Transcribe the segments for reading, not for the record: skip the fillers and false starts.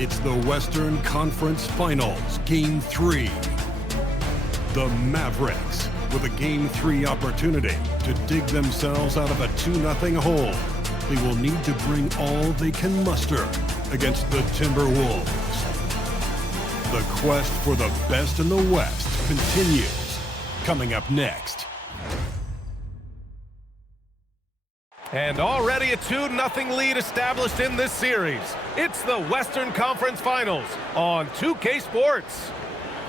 It's the Western Conference Finals, Game 3. The Mavericks, with a Game 3 opportunity to dig themselves out of a 2-0 hole. They will need to bring all they can muster against the Timberwolves. The quest for the best in the West continues. Coming up next. And already a 2-0 lead established in this series. It's the Western Conference Finals on 2K Sports.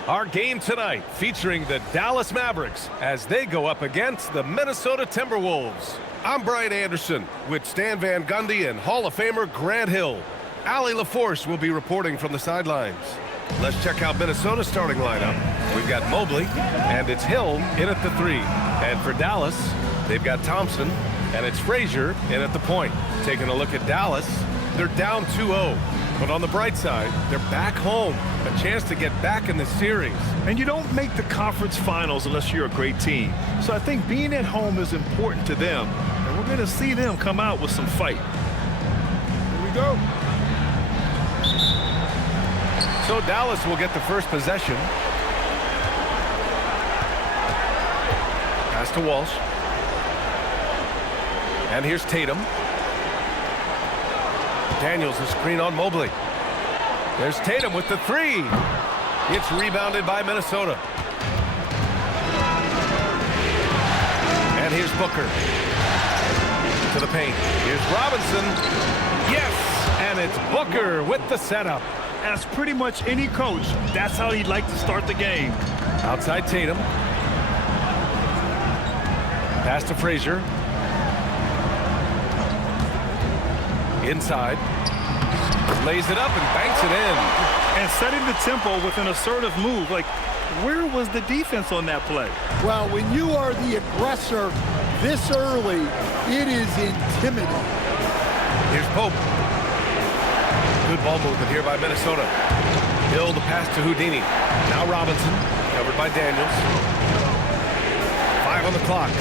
Our game tonight featuring the Dallas Mavericks as they go up against the Minnesota Timberwolves. I'm Brian Anderson with Stan Van Gundy and Hall of Famer Grant Hill. Allie LaForce will be reporting from the sidelines. Let's check out Minnesota's starting lineup. We've got Mobley, and it's Hill in at the 3. And for Dallas, they've got Thompson, and it's Frazier in at the point. Taking a look at Dallas, they're down 2-0. But on the bright side, they're back home. A chance to get back in the series. And you don't make the conference finals unless you're a great team. So I think being at home is important to them. And we're going to see them come out with some fight. Here we go. So Dallas will get the first possession. Pass to Walsh. And here's Tatum. Daniels, a screen on Mobley. There's Tatum with the 3. It's rebounded by Minnesota. And here's Booker. To the paint. Here's Robinson. Yes! And it's Booker with the setup. As pretty much any coach, that's how he'd like to start the game. Outside Tatum. Pass to Frazier. Inside. Lays it up and banks it in. And setting the tempo with an assertive move. Like, where was the defense on that play? Well, when you are the aggressor this early, it is intimidating. Here's Pope. Good ball movement here by Minnesota. Hill the pass to Houdini. Now Robinson, covered by Daniels. 5 on the clock.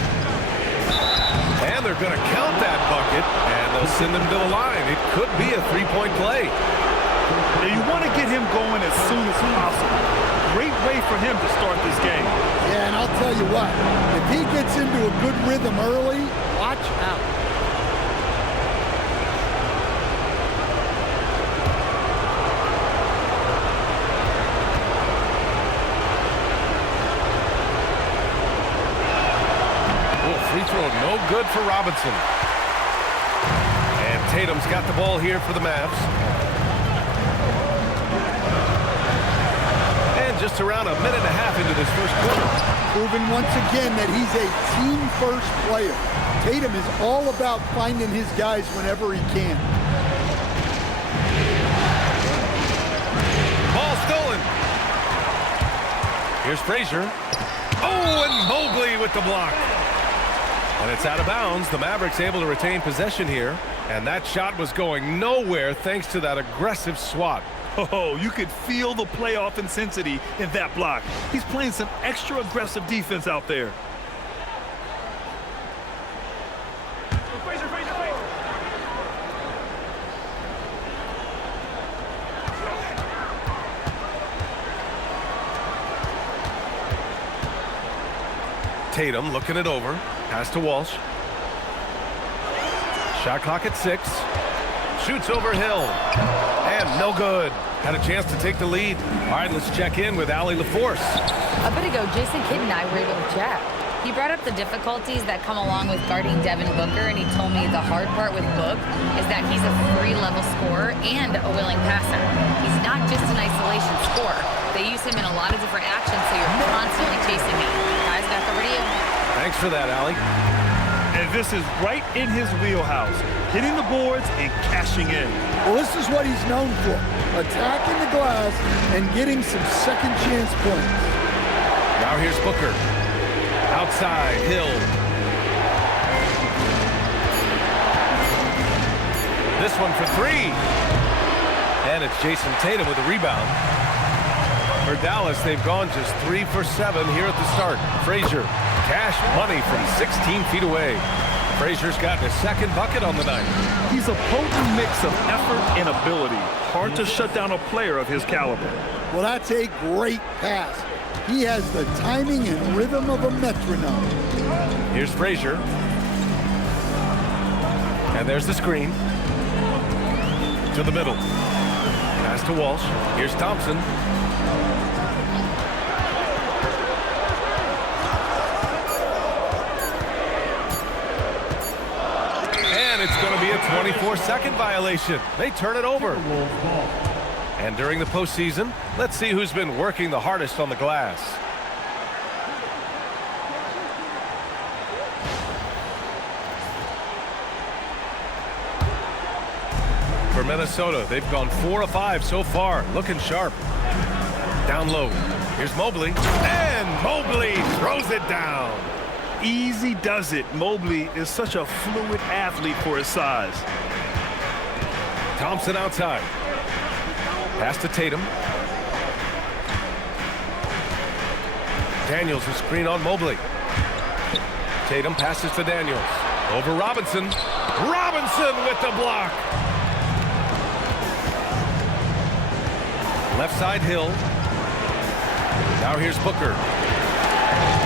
And they're going to count that bucket, and they'll send him to the line. It could be a 3-point play. Now you want to get him going as soon as possible. Great way for him to start this game. Yeah, and I'll tell you what, if he gets into a good rhythm early, watch out. Free throw, no good for Robinson. And Tatum's got the ball here for the Mavs. And just around a minute and a half into this first quarter. Proving once again that he's a team-first player. Tatum is all about finding his guys whenever he can. Ball stolen. Here's Frazier. Oh, and Mobley with the block. And it's out of bounds. The Mavericks able to retain possession here. And that shot was going nowhere thanks to that aggressive swat. Oh, you could feel the playoff intensity in that block. He's playing some extra aggressive defense out there. Tatum looking it over. Pass to Walsh. Shot clock at 6. Shoots over Hill. And no good. Had a chance to take the lead. All right, let's check in with Allie LaForce. A bit ago, Jason Kidd and I were able to chat. He brought up the difficulties that come along with guarding Devin Booker, and he told me the hard part with Book is that he's a 3-level scorer and a willing passer. He's not just an isolation scorer. They use him in a lot of different actions, so you're constantly chasing him. Guys, back over to you. Thanks for that, Allie. And this is right in his wheelhouse, hitting the boards and cashing in. Well, this is what he's known for, attacking the glass and getting some second chance points. Now here's Booker. Outside, Hill. This one for 3. And it's Jason Tatum with a rebound. For Dallas, they've gone just 3 for 7 here at the start. Frazier, cash money from 16 feet away. Frazier's gotten his second bucket on the night. He's a potent mix of effort and ability. Hard to shut down a player of his caliber. Well, that's a great pass. He has the timing and rhythm of a metronome. Here's Frazier. And there's the screen. To the middle. Pass to Walsh. Here's Thompson. And it's going to be a 24-second violation. They turn it over. And during the postseason, let's see who's been working the hardest on the glass. For Minnesota, they've gone 4 of 5 so far, looking sharp. Down low. Here's Mobley. And Mobley throws it down. Easy does it. Mobley is such a fluid athlete for his size. Thompson outside. Pass to Tatum. Daniels a screen on Mobley. Tatum passes to Daniels. Over Robinson. Robinson with the block. Left side Hill. Now here's Booker.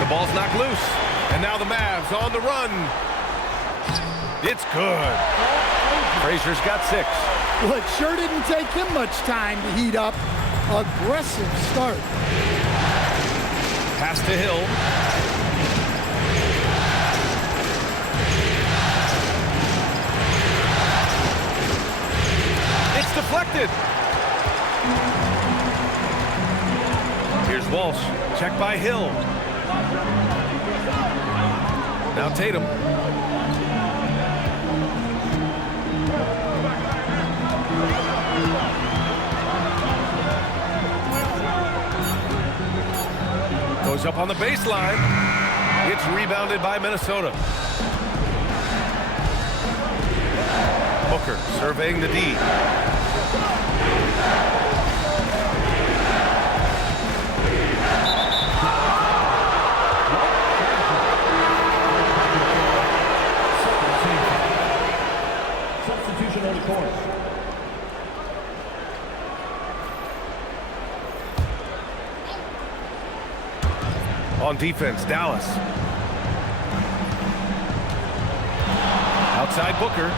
The ball's knocked loose. And now the Mavs on the run. It's good. Frazier's got 6. Well, it sure didn't take him much time to heat up. Aggressive start. Pass to Hill. It's deflected. Here's Walsh. Check by Hill. Now Tatum. Goes up on the baseline. It's rebounded by Minnesota. Booker surveying the D. Substitution on the court. On defense, Dallas. Outside Booker.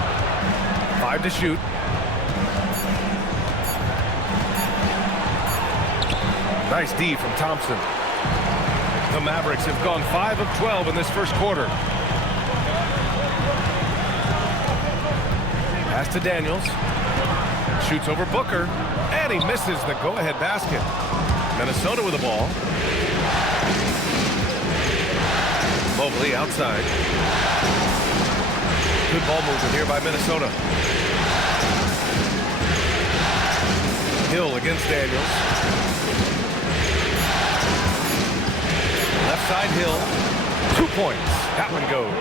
5 to shoot. Nice D from Thompson. The Mavericks have gone 5 of 12 in this first quarter. Pass to Daniels. Shoots over Booker. And he misses the go-ahead basket. Minnesota with the ball. Mobley outside. Good ball movement here by Minnesota. Hill against Daniels. Left side Hill. 2 points. That one goes.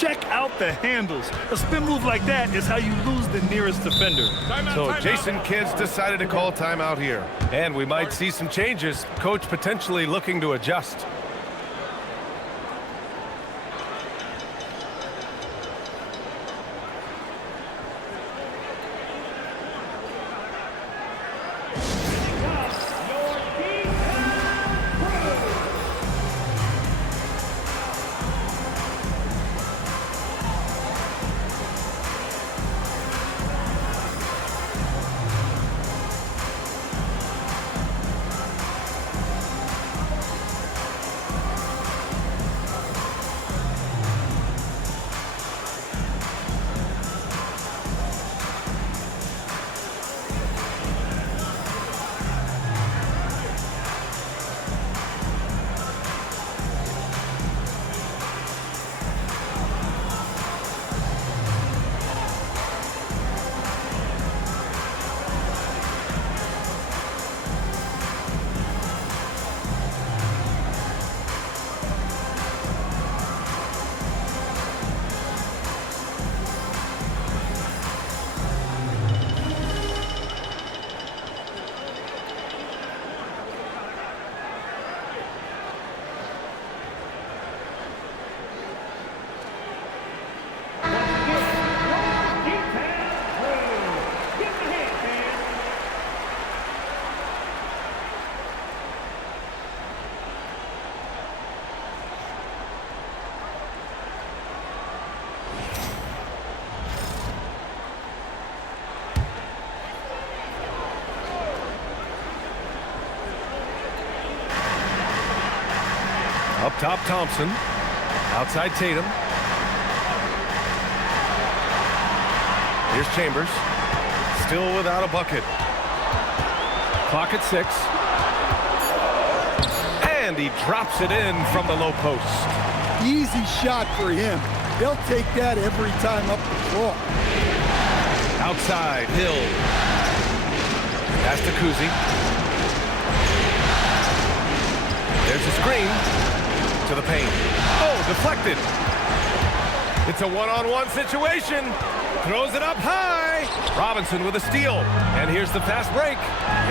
Check out the handles. A spin move like that is how you lose the nearest defender. So Jason Kidd's decided to call timeout here. And we might see some changes. Coach potentially looking to adjust. Up top, Thompson. Outside, Tatum. Here's Chambers. Still without a bucket. Clock at 6. And he drops it in from the low post. Easy shot for him. They'll take that every time up the floor. Outside, Hill. Pass to Cousy. There's a screen to the paint. Oh, deflected. It's a one-on-one situation. Throws it up high. Robinson with a steal. And here's the fast break.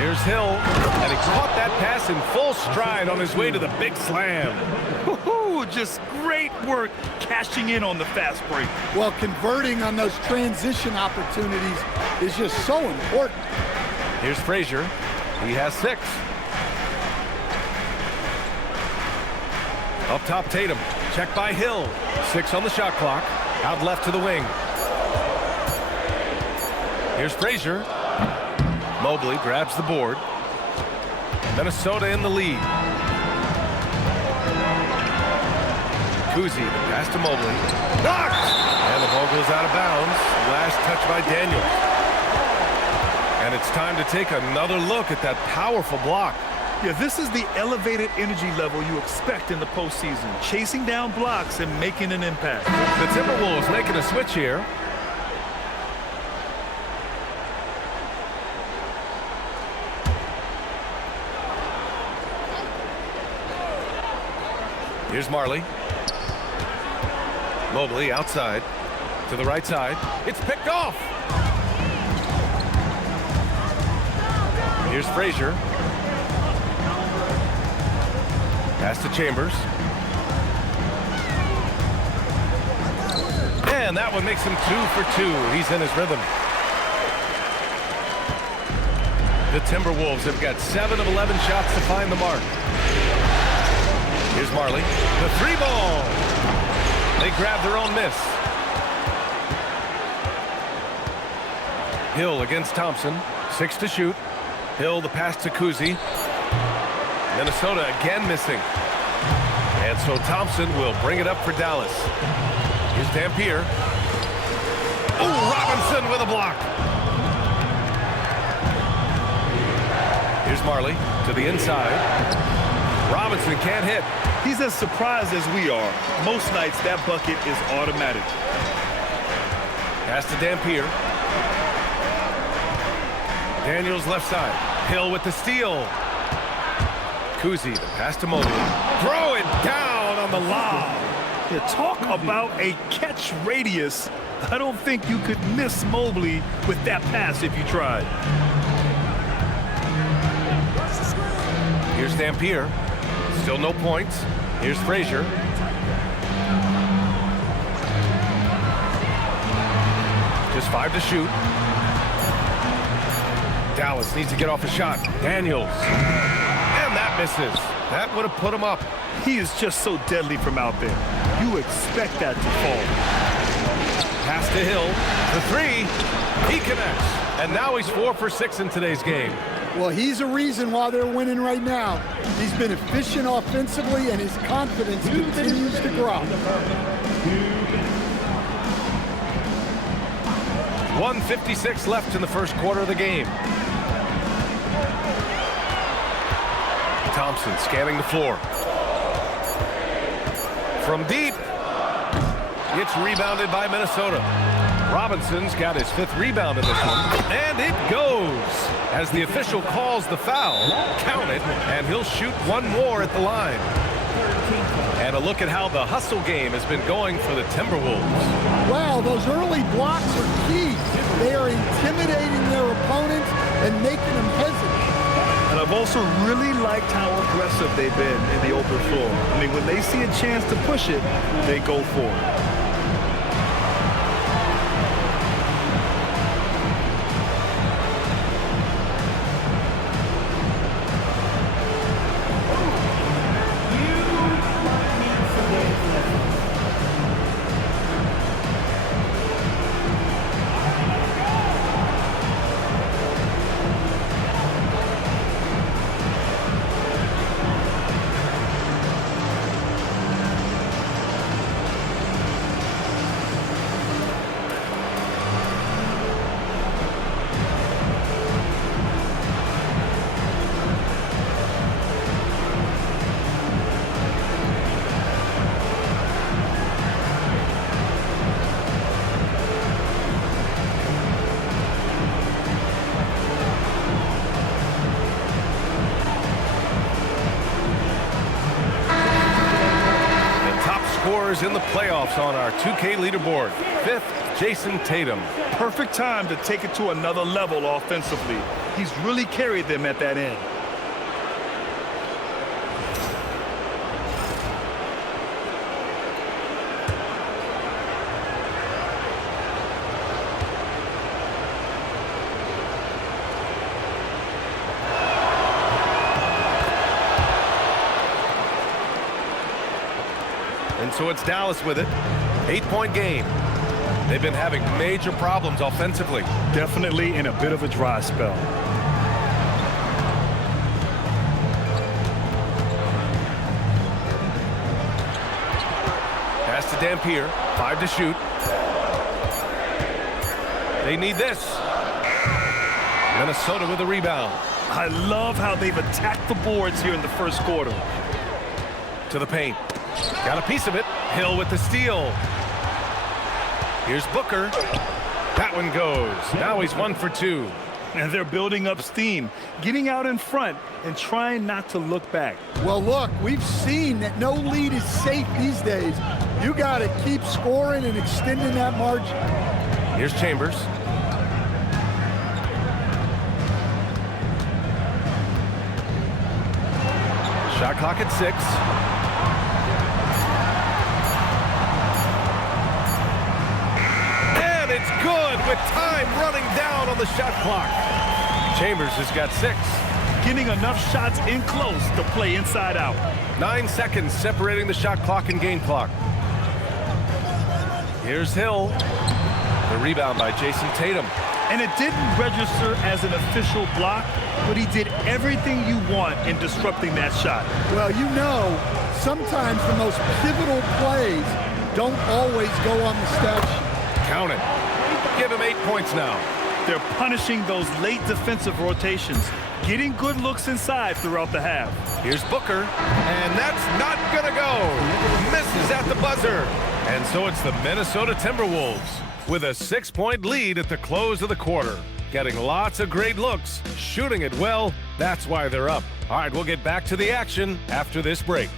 Here's Hill. And he caught that pass in full stride on his way to the big slam. Just great work cashing in on the fast break. Well, converting on those transition opportunities is just so important. Here's Frazier. He has 6. Up top, Tatum. Check by Hill. 6 on the shot clock. Out left to the wing. Here's Frazier. Mobley grabs the board. Minnesota in the lead. Cousy, the pass to Mobley. Knocked! And the ball goes out of bounds. Last touch by Daniels. And it's time to take another look at that powerful block. Yeah, this is the elevated energy level you expect in the postseason. Chasing down blocks and making an impact. The Timberwolves making a switch here. Here's Marley. Mobley outside to the right side. It's picked off. Here's Frazier. Pass to Chambers. And that one makes him 2 for 2. He's in his rhythm. The Timberwolves have got 7 of 11 shots to find the mark. Here's Marley. The 3-ball. They grab their own miss. Hill against Thompson. 6 to shoot. Hill the pass to Cousy. Minnesota again missing. And so Thompson will bring it up for Dallas. Here's Dampier. Oh, Robinson with a block. Here's Marley to the inside. Robinson can't hit. He's as surprised as we are. Most nights that bucket is automatic. Pass to Dampier. Daniels left side. Hill with the steal. Cousy, the pass to Mobley. Throw it down on the lob. Yeah, talk about a catch radius. I don't think you could miss Mobley with that pass if you tried. Here's Dampier. Still no points. Here's Frazier. Just 5 to shoot. Dallas needs to get off a shot. Daniels. And that misses. That would have put him up. He is just so deadly from out there. You expect that to fall. Pass to Hill. The 3. He connects. And now he's 4 for 6 in today's game. Well, he's a reason why they're winning right now. He's been efficient offensively, and his confidence continues to grow. 1:56 left in the first quarter of the game. Thompson scanning the floor. From deep. It's rebounded by Minnesota. Robinson's got his 5th rebound in this one. And it goes. As the official calls the foul, count it, and he'll shoot one more at the line. And a look at how the hustle game has been going for the Timberwolves. Wow, those early blocks are key. They are intimidating their opponents and making them hesitate. And I've also really liked how aggressive they've been in the open floor. I mean, when they see a chance to push it, they go for it. scores in the playoffs on our 2K leaderboard. 5th, Jason Tatum. Perfect time to take it to another level offensively. He's really carried them at that end. And so it's Dallas with it. 8-point game. They've been having major problems offensively. Definitely in a bit of a dry spell. Pass to Dampier. 5 to shoot. They need this. Minnesota with a rebound. I love how they've attacked the boards here in the first quarter. To the paint. Got a piece of it. Hill with the steal. Here's Booker. That one goes. Now he's 1 for 2. And they're building up steam, getting out in front and trying not to look back. Well, look, we've seen that no lead is safe these days. You got to keep scoring and extending that margin. Here's Chambers. Shot clock at 6. It's good with time running down on the shot clock. Chambers has got 6. Getting enough shots in close to play inside out. 9 seconds separating the shot clock and game clock. Here's Hill. The rebound by Jason Tatum. And it didn't register as an official block, but he did everything you want in disrupting that shot. Well, you know, sometimes the most pivotal plays don't always go on the stat sheet. Count it. Give him 8 points now. They're punishing those late defensive rotations, getting good looks inside throughout the half. Here's Booker, and that's not gonna go. Misses at the buzzer. And so it's the Minnesota Timberwolves with a 6-point lead at the close of the quarter. Getting lots of great looks, shooting it well. That's why they're up. All right, we'll get back to the action after this break.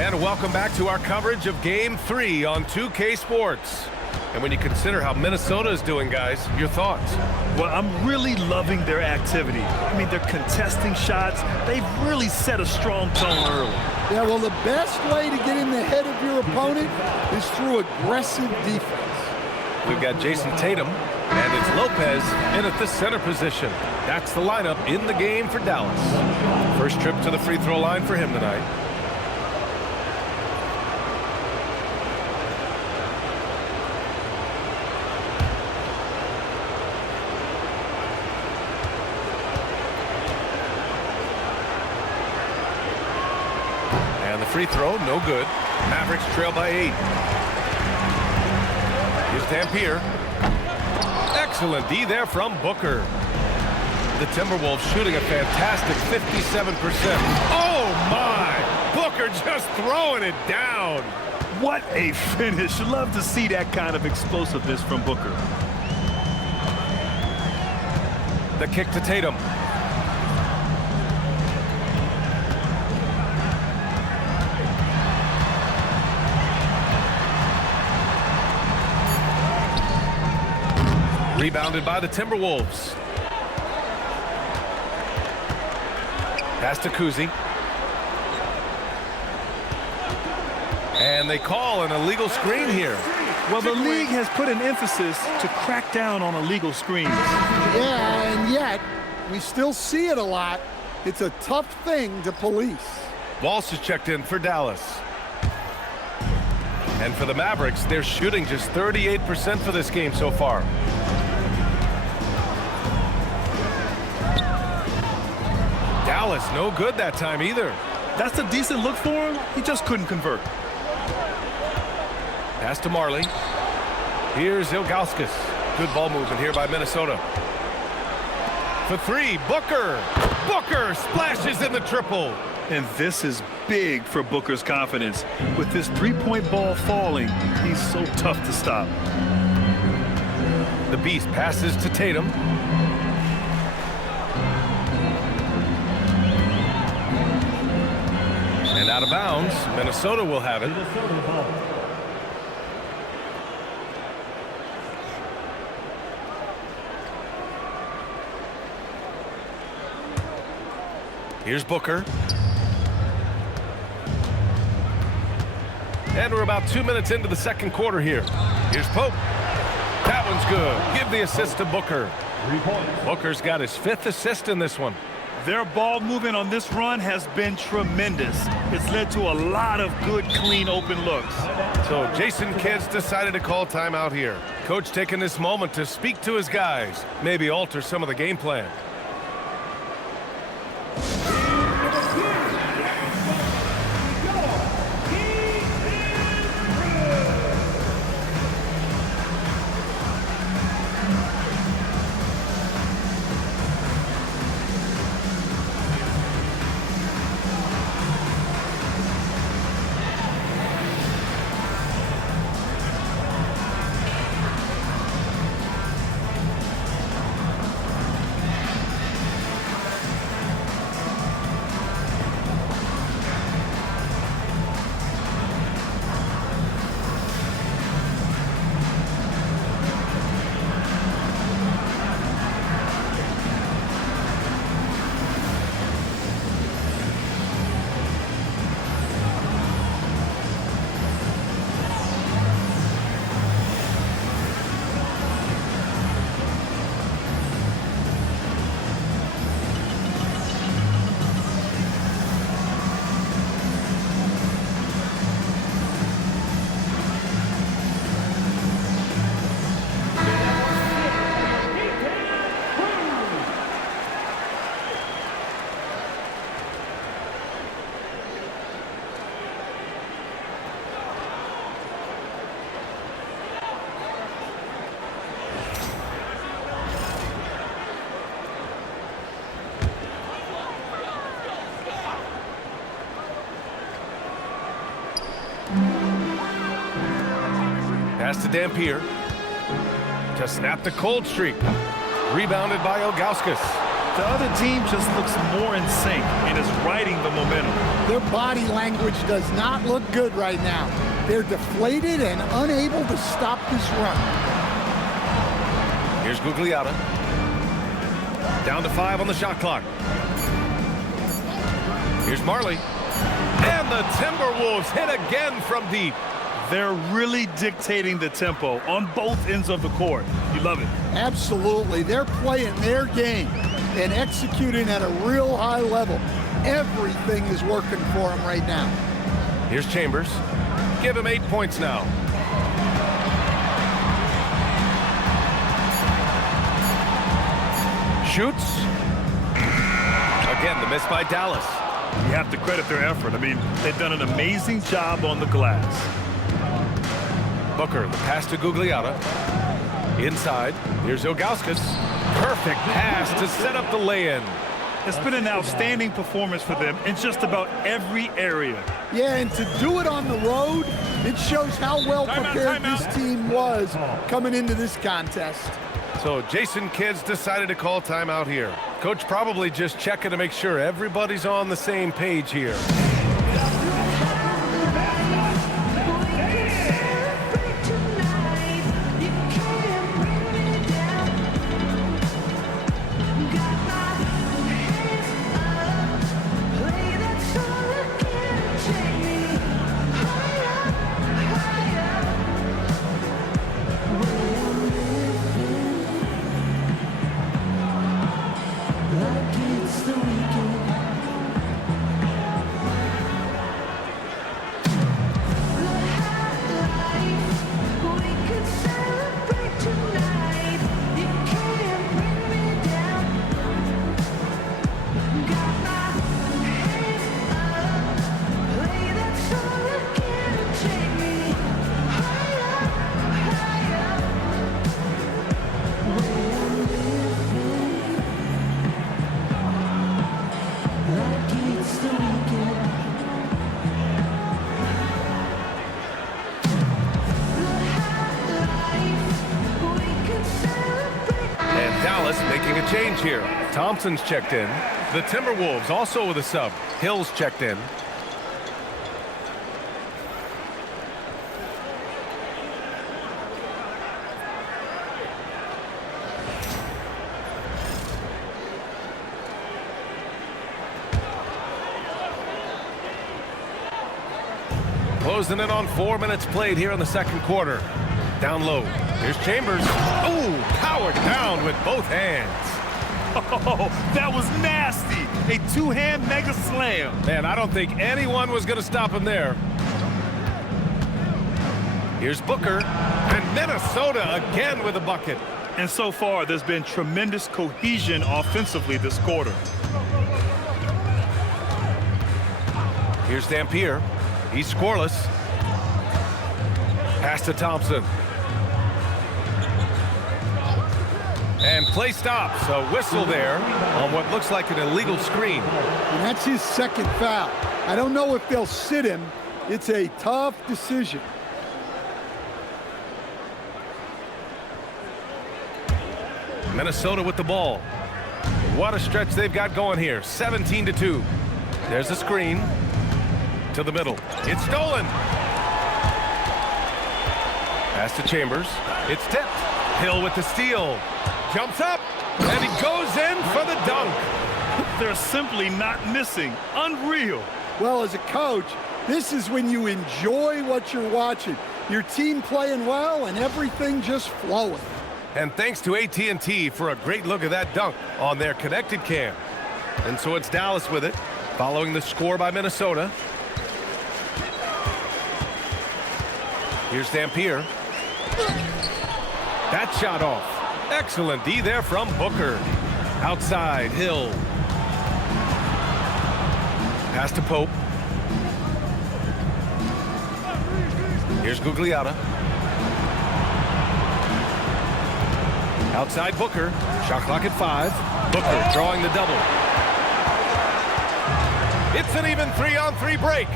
And welcome back to our coverage of Game 3 on 2K Sports. And when you consider how Minnesota is doing, guys, your thoughts? Well, I'm really loving their activity. I mean, they're contesting shots. They've really set a strong tone early. Yeah, well, the best way to get in the head of your opponent is through aggressive defense. We've got Jason Tatum, and it's Lopez in at the center position. That's the lineup in the game for Dallas. First trip to the free throw line for him tonight. Free throw, no good. Mavericks trail by 8. Here's Dampier. Excellent D there from Booker. The Timberwolves shooting a fantastic 57%. Oh my! Booker just throwing it down. What a finish. Love to see that kind of explosiveness from Booker. The kick to Tatum. Rebounded by the Timberwolves. Pass to Cousy. And they call an illegal screen here. Well, the league has put an emphasis to crack down on illegal screens. Yeah, and yet we still see it a lot. It's a tough thing to police. Walsh is checked in for Dallas. And for the Mavericks, they're shooting just 38% for this game so far. Dallas, no good that time either. That's a decent look for him. He just couldn't convert. Pass to Marley. Here's Ilgauskas. Good ball movement here by Minnesota. For 3, Booker. Booker splashes in the triple. And this is big for Booker's confidence. With this three-point ball falling, he's so tough to stop. The Beast passes to Tatum. And out of bounds, Minnesota will have it. Here's Booker. And we're about 2 minutes into the second quarter here. Here's Pope. That one's good. Give the assist to Booker. Booker's got his 5th assist in this one. Their ball movement on this run has been tremendous. It's led to a lot of good, clean, open looks. So Jason Kidd's decided to call timeout here. Coach taking this moment to speak to his guys, maybe alter some of the game plan. Pass to Dampier to snap the cold streak. Rebounded by Ilgauskas. The other team just looks more in sync and is riding the momentum. Their body language does not look good right now. They're deflated and unable to stop this run. Here's Gugliotta. Down to 5 on the shot clock. Here's Majerle. And the Timberwolves hit again from deep. They're really dictating the tempo on both ends of the court. You love it. Absolutely. They're playing their game and executing at a real high level. Everything is working for them right now. Here's Chambers. Give him 8 points now. Shoots. Again, the miss by Dallas. You have to credit their effort. I mean, they've done an amazing job on the glass. Booker, the pass to Gugliotta. Inside, here's Ilgauskas. Perfect pass to set up the lay-in. It's been an outstanding performance for them in just about every area. Yeah, and to do it on the road, it shows how well prepared this team was coming into this contest. So Jason Kidd's decided to call timeout here. Coach probably just checking to make sure everybody's on the same page here. Dallas making a change here. Thompson's checked in. The Timberwolves also with a sub. Hill's checked in. Closing in on 4 minutes played here in the second quarter. Down low. Here's Chambers. Oh, powered down with both hands. Oh, that was nasty. A two-hand mega slam. Man, I don't think anyone was going to stop him there. Here's Booker. And Minnesota again with a bucket. And so far, there's been tremendous cohesion offensively this quarter. Here's Dampier. He's scoreless. Pass to Thompson. And play stops. A whistle there on what looks like an illegal screen. And that's his second foul. I don't know if they'll sit him. It's a tough decision. Minnesota with the ball. What a stretch they've got going here. 17-2. There's a screen. To the middle. It's stolen. Pass to Chambers. It's tipped. Hill with the steal. Jumps up. And he goes in for the dunk. They're simply not missing. Unreal. Well, as a coach, this is when you enjoy what you're watching. Your team playing well and everything just flowing. And thanks to AT&T for a great look at that dunk on their connected cam. And so it's Dallas with it, following the score by Minnesota. Here's Dampier. That shot off. Excellent D there from Booker. Outside, Hill. Pass to Pope. Here's Gugliotta. Outside Booker. Shot clock at 5. Booker drawing the double. It's an even 3-on-3 break.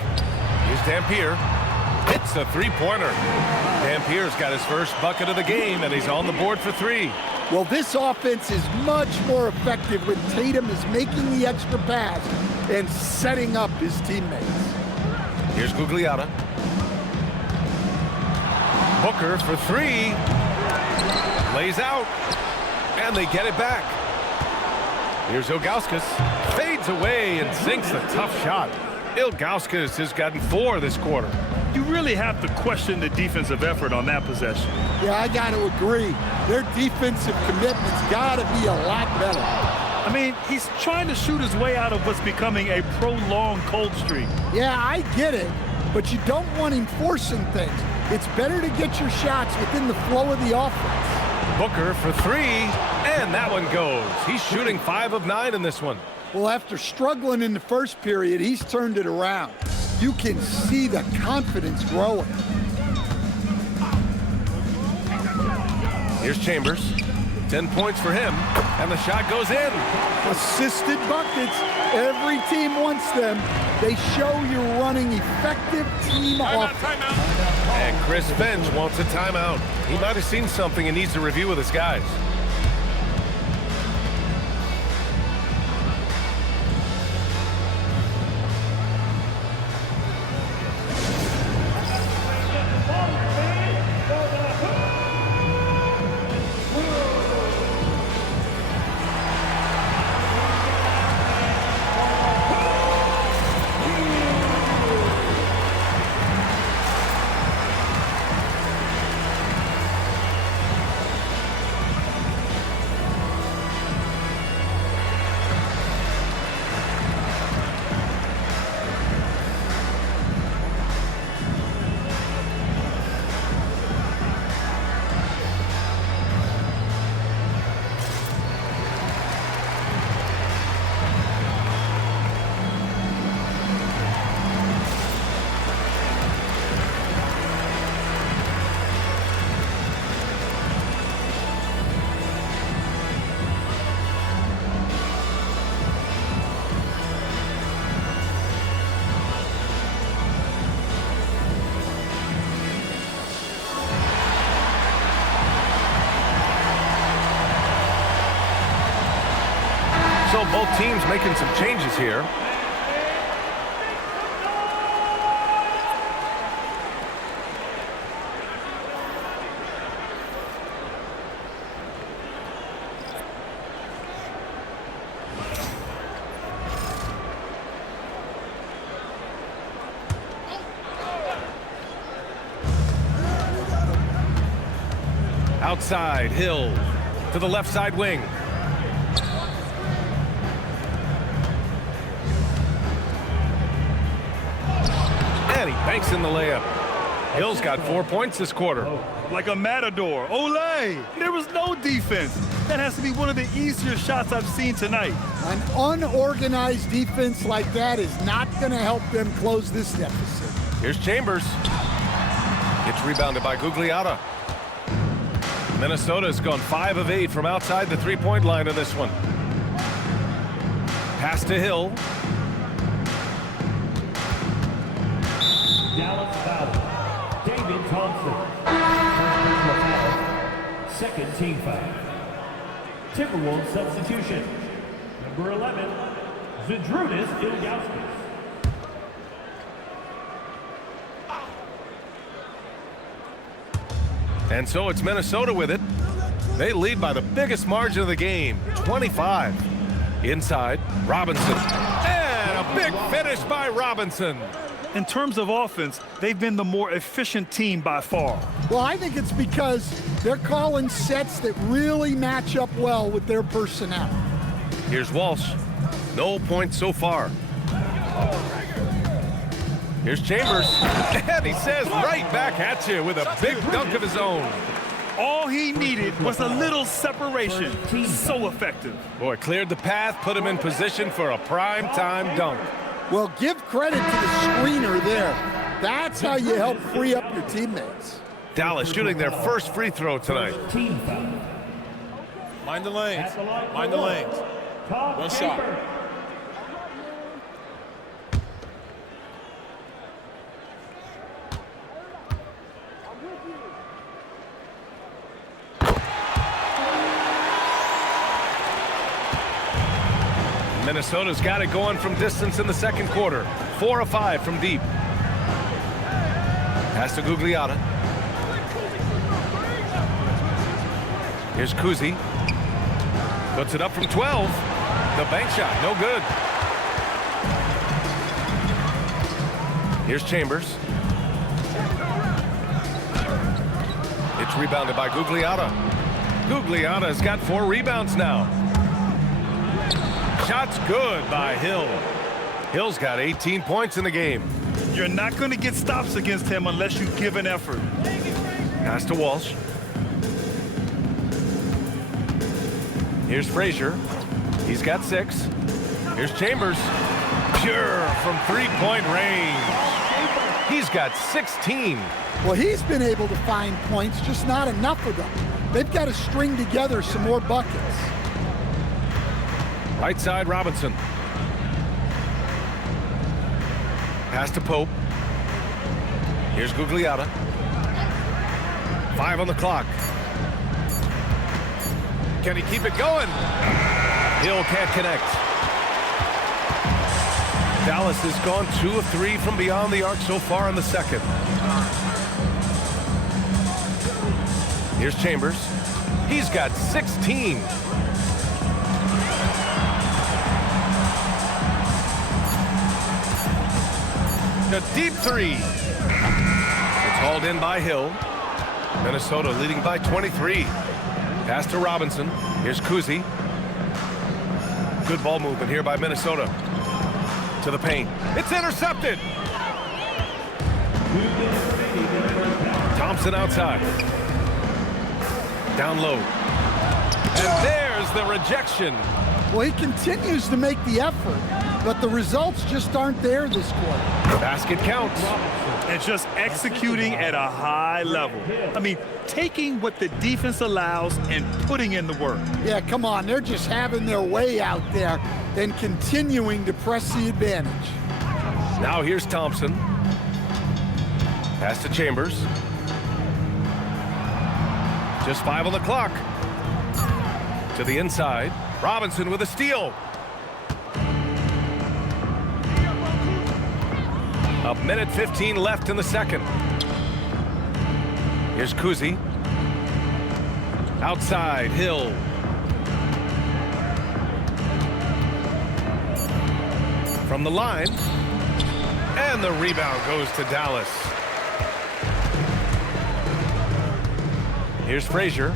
Here's Dampier. Hits a three-pointer. Dampier's got his first bucket of the game, and he's on the board for 3. Well, this offense is much more effective when Tatum is making the extra pass and setting up his teammates. Here's Gugliotta. Booker for 3. Lays out, and they get it back. Here's Ilgauskas. Fades away and sinks a tough shot. Ilgauskas has gotten 4 this quarter. You really have to question the defensive effort on that possession. Yeah, I got to agree. Their defensive commitment's got to be a lot better. I mean, he's trying to shoot his way out of what's becoming a prolonged cold streak. Yeah, I get it, but you don't want him forcing things. It's better to get your shots within the flow of the offense. Booker for 3, and that one goes. He's shooting 5 of 9 in this one. Well, after struggling in the first period, he's turned it around. You can see the confidence growing. Here's Chambers. 10 points for him, and the shot goes in. Assisted buckets. Every team wants them. They show you're running effective team offense. And Chris Finch wants a timeout. He might have seen something and needs to review with his guys. So both teams making some changes here. Outside, Hill to the left side wing. And he banks in the layup. Hill's got 4 points this quarter. Like a matador. Olay! There was no defense. That has to be one of the easier shots I've seen tonight. An unorganized defense like that is not going to help them close this deficit. Here's Chambers. It's rebounded by Gugliotta. Minnesota's gone 5 of 8 from outside the three-point line in this one. Pass to Hill. Dallas foul. David Thompson. Second team foul. Timberwolves substitution. Number 11, Zydrunas Ilgauskas. And so it's Minnesota with it. They lead by the biggest margin of the game, 25. Inside, Robinson. And a big finish by Robinson. In terms of offense, they've been the more efficient team by far. Well, I think it's because they're calling sets that really match up well with their personnel. Here's Walsh. No points so far. Here's Chambers. And he says right back at you with a big dunk of his own. All he needed was a little separation. So effective. Boy, cleared the path, put him in position for a prime-time dunk. Well, give credit to the screener there. That's how you help free up your teammates. Dallas shooting their first free throw tonight. Team foul. Mind the lanes. Mind the lanes. One shot. Minnesota's got it going from distance in the second quarter. 4 of 5 from deep. Pass to Gugliotta. Here's Cousy. Puts it up from 12. The bank shot, no good. Here's Chambers. It's rebounded by Gugliotta. Gugliotta's got 4 rebounds now. Shot's good by Hill. Hill's got 18 points in the game. You're not going to get stops against him unless you give an effort. Pass to Walsh. Here's Frazier. He's got 6. Here's Chambers. Pure from three-point range. He's got 16. Well, he's been able to find points, just not enough of them. They've got to string together some more buckets. Right side, Robinson. Pass to Pope. Here's Gugliotta. 5 on the clock. Can he keep it going? Hill can't connect. Dallas has gone 2 of 3 from beyond the arc so far in the second. Here's Chambers. He's got 16. A deep 3. It's hauled in by Hill. Minnesota leading by 23. Pass to Robinson. Here's Cousy. Good ball movement here by Minnesota. To the paint. It's intercepted. Thompson outside. Down low. And there's the rejection. Well, he continues to make the effort, but the results just aren't there this quarter. Basket counts. And just executing at a high level. I mean, taking what the defense allows and putting in the work. Yeah, come on. They're just having their way out there and continuing to press the advantage. Now here's Thompson. Pass to Chambers. Just 5 on the clock. To the inside. Robinson with a steal. A minute 15 left in the second. Here's Cousy. Outside, Hill. From the line. And the rebound goes to Dallas. Here's Frazier.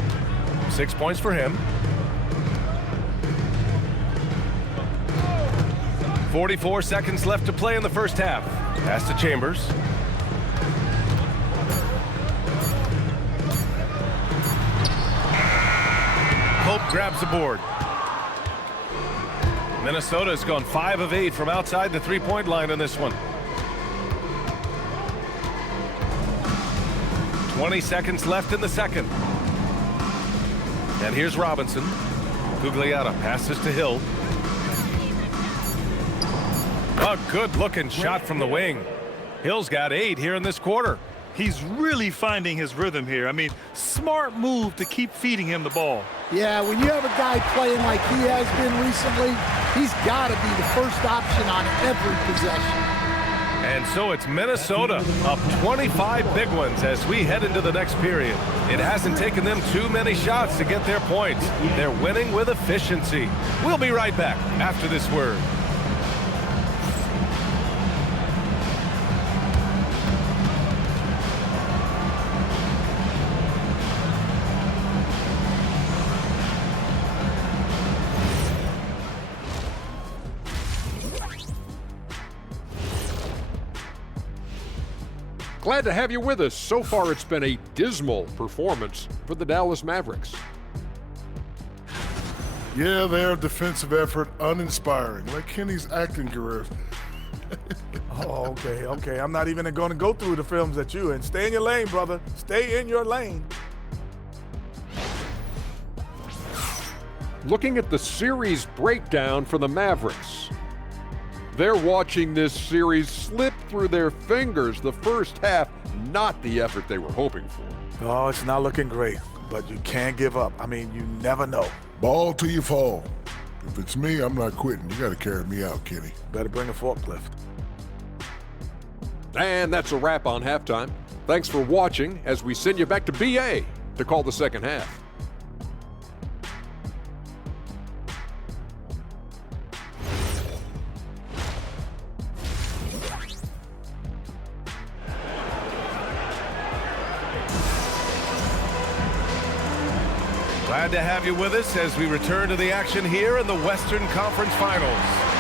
6 points for him. 44 seconds left to play in the first half. Pass to Chambers. Pope grabs the board. Minnesota has gone 5 of 8 from outside the three-point line in this one. 20 seconds left in the second. And here's Robinson. Gugliotta passes to Hill. A good-looking shot from the wing. Hill's got 8 here in this quarter. He's really finding his rhythm here. I mean, smart move to keep feeding him the ball. Yeah, when you have a guy playing like he has been recently, he's got to be the first option on every possession. And so it's Minnesota up 25 big ones as we head into the next period. It hasn't taken them too many shots to get their points. They're winning with efficiency. We'll be right back after this word. Glad to have you with us. So far, it's been a dismal performance for the Dallas Mavericks. Yeah, their defensive effort uninspiring, like Kenny's acting career. Oh, okay. I'm not even going to go through the films at you. And stay in your lane, brother. Stay in your lane. Looking at the series breakdown for the Mavericks. They're watching this series slip through their fingers. The first half, not the effort they were hoping for. Oh, it's not looking great, but you can't give up. I mean, you never know. Ball till you fall. If it's me, I'm not quitting. You got to carry me out, Kenny. Better bring a forklift. And that's a wrap on halftime. Thanks for watching as we send you back to BA to call the second half. Glad to have you with us as we return to the action here in the Western Conference Finals.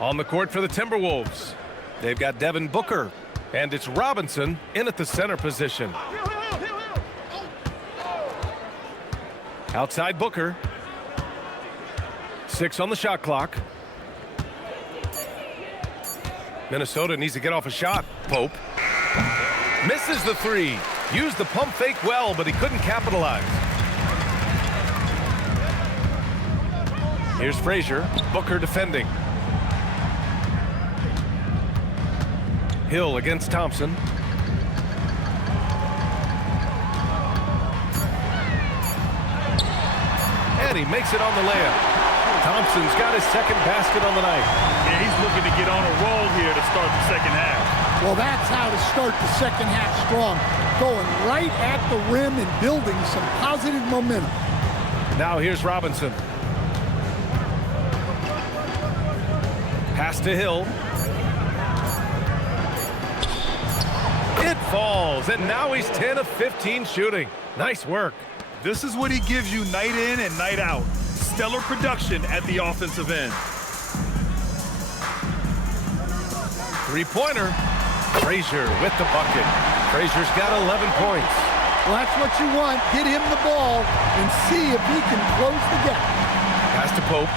On the court for the Timberwolves, they've got Devin Booker, and it's Robinson in at the center position. Outside Booker. 6 on the shot clock. Minnesota needs to get off a shot. Pope misses the 3. Used the pump fake well, but he couldn't capitalize. Here's Frazier. Booker defending. Hill against Thompson. And he makes it on the layup. Thompson's got his second basket on the night. Yeah, he's looking to get on a roll here to start the second half. Well, that's how to start the second half strong. Going right at the rim and building some positive momentum. Now here's Robinson. Pass to Hill. It falls, and now he's 10 of 15 shooting. Nice work. This is what he gives you night in and night out. Stellar production at the offensive end. Three-pointer. Frazier with the bucket. Frazier's got 11 points. Well, that's what you want. Get him the ball and see if he can close the gap. Pass to Pope.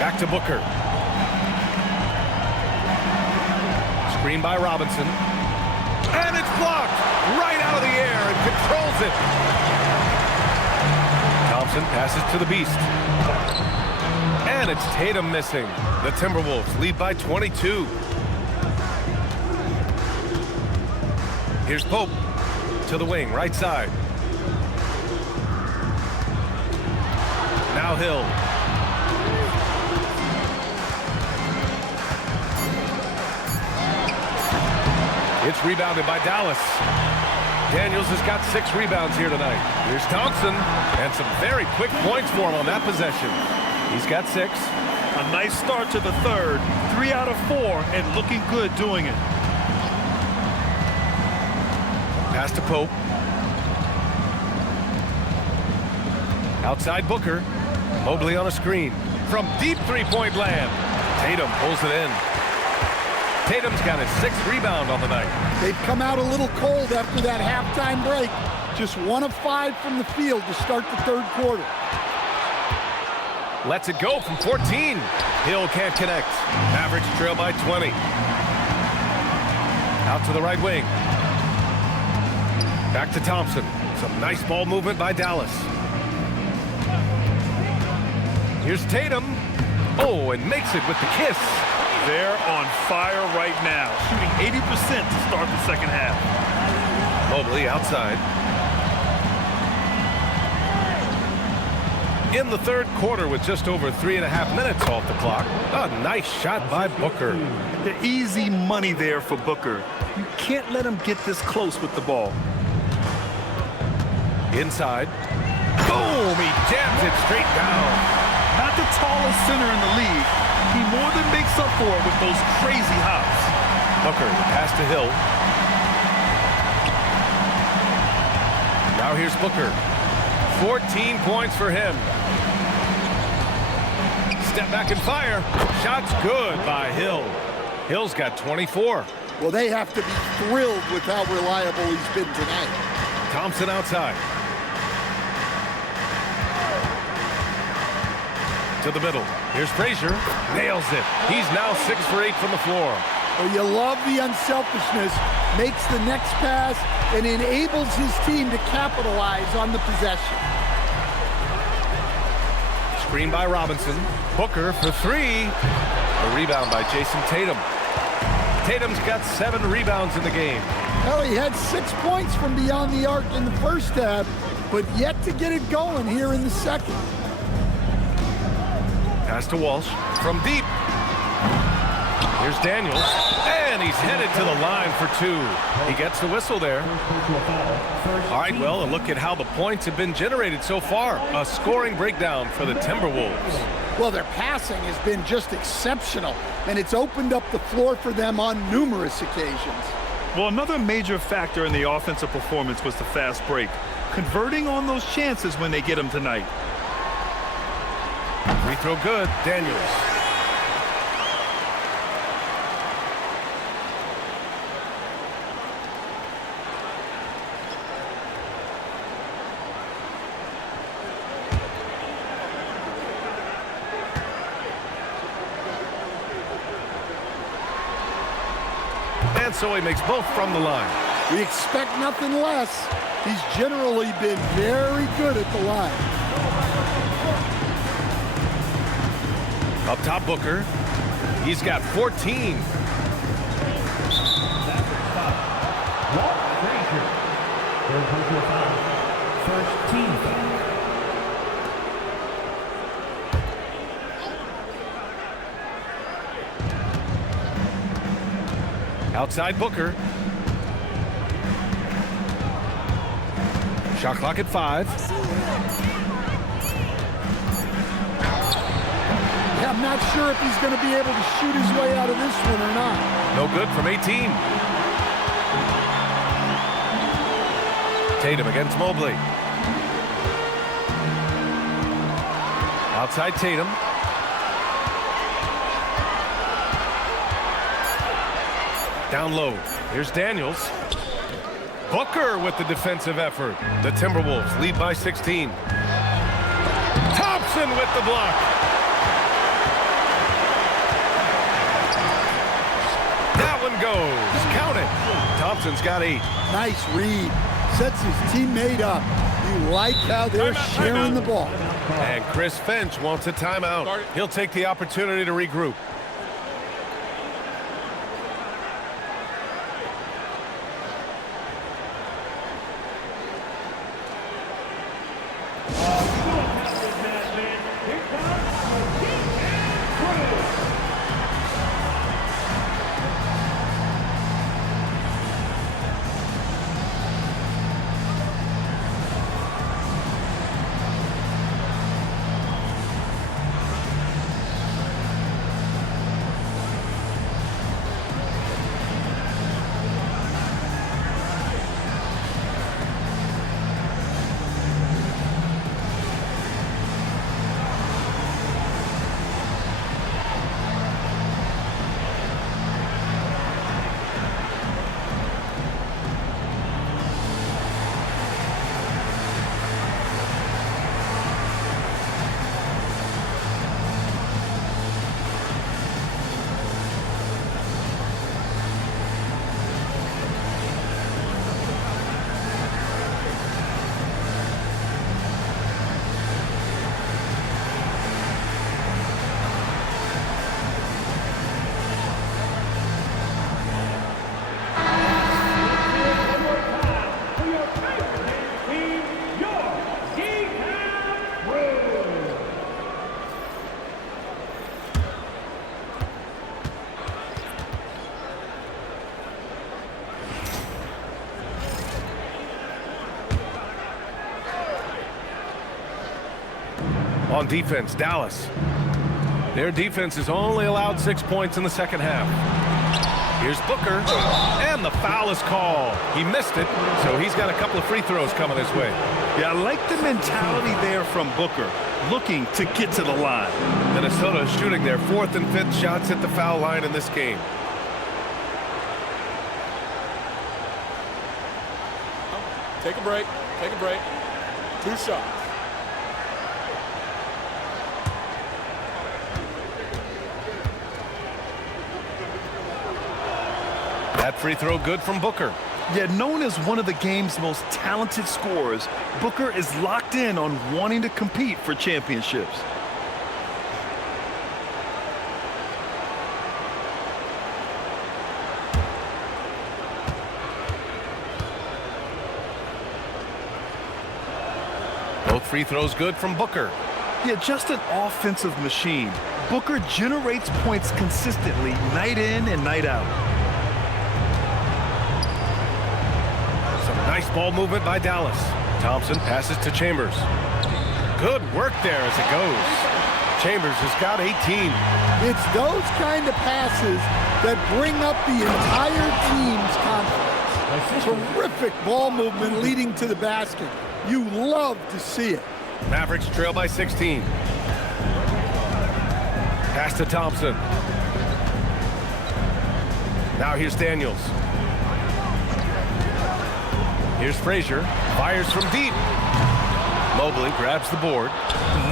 Back to Booker. Screen by Robinson. And it's blocked out of the air and controls it. Thompson passes to the beast. And it's Tatum missing. The Timberwolves lead by 22. Here's Pope to the wing, right side. Now Hill. It's rebounded by Dallas. Daniels has got 6 rebounds here tonight. Here's Thompson, and some very quick points for him on that possession. He's got 6. A nice start to the third. 3 out of 4, and looking good doing it. Pass to Pope. Outside Booker. Mobley on a screen. From deep three-point land. Tatum pulls it in. Tatum's got his 6th rebound on the night. They've come out a little cold after that halftime break. Just 1 of 5 from the field to start the third quarter. Lets it go from 14. Hill can't connect. Mavericks trail by 20. Out to the right wing. Back to Thompson. Some nice ball movement by Dallas. Here's Tatum. Oh, and makes it with the kiss. They're on fire right now, shooting 80% to start the second half. Mobley outside. In the third quarter with just over 3.5 minutes off the clock. A nice shot by Booker. The easy money there for Booker. You can't let him get this close with the ball. Inside. Boom! He jams it straight down. Not the tallest center in the league. He more than makes up for it with those crazy hops. Booker, pass to Hill. Now here's Booker. 14 points for him. Step back and fire. Shot's good by Hill. Hill's got 24. Well, they have to be thrilled with how reliable he's been tonight. Thompson outside. To the middle. Here's Frazier. Nails it. He's now 6 for 8 from the floor. Well, you love the unselfishness. Makes the next pass and enables his team to capitalize on the possession. Screen by Robinson. Booker for 3. A rebound by Jason Tatum. Tatum's got 7 rebounds in the game. Well, he had 6 points from beyond the arc in the first half, but yet to get it going here in the second. Pass to Walsh from deep. Here's Daniels, and he's headed to the line for 2. He gets the whistle there. All right, well, a look at how the points have been generated so far. A scoring breakdown for the Timberwolves. Well, their passing has been just exceptional, and it's opened up the floor for them on numerous occasions. Well, another major factor in the offensive performance was the fast break. Converting on those chances when they get them tonight. Free throw good, Daniels. And so he makes both from the line. We expect nothing less. He's generally been very good at the line. Up top, Booker. He's got 14. First team foul. Outside Booker. Shot clock at 5. I'm not sure if he's going to be able to shoot his way out of this one or not. No good from 18. Tatum against Mobley. Outside Tatum. Down low. Here's Daniels. Booker with the defensive effort. The Timberwolves lead by 16. Thompson with the block. That one goes. Count it. Thompson's got 8. Nice read. sets his teammate up. You like how they're sharing the ball. And Chris Finch wants a timeout. He'll take the opportunity to regroup. On defense, Dallas. Their defense has only allowed 6 points in the second half. Here's Booker, and the foul is called. He missed it, so he's got a couple of free throws coming his way. Yeah, I like the mentality there from Booker, looking to get to the line. Minnesota is shooting their 4th and 5th shots at the foul line in this game. Take a break. Take a break. 2 shots. That free throw good from Booker. Yet known as one of the game's most talented scorers, Booker is locked in on wanting to compete for championships. Both free throws good from Booker. Yeah, just an offensive machine. Booker generates points consistently, night in and night out. Some nice ball movement by Dallas. Thompson passes to Chambers. Good work there as it goes. Chambers has got 18. It's those kind of passes that bring up the entire team's confidence. Terrific ball movement leading to the basket. You love to see it. Mavericks trail by 16. Pass to Thompson. Now here's Daniels. Here's Frazier. Fires from deep. Mobley grabs the board.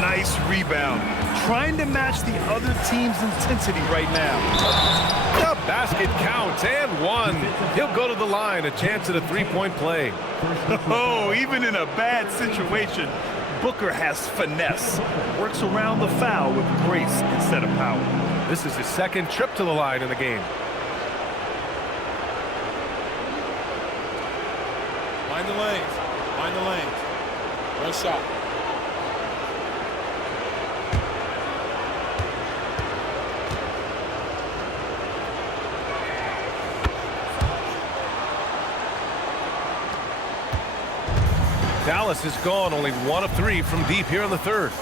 Nice rebound. Trying to match the other team's intensity right now. The basket counts and one. He'll go to the line. A chance at a three-point play. Oh, even in a bad situation, Booker has finesse. Works around the foul with grace instead of power. This is his second trip to the line in the game. Mind the lanes. Mind the lanes. 1 shot. Dallas has gone only 1 of 3 from deep here in the third.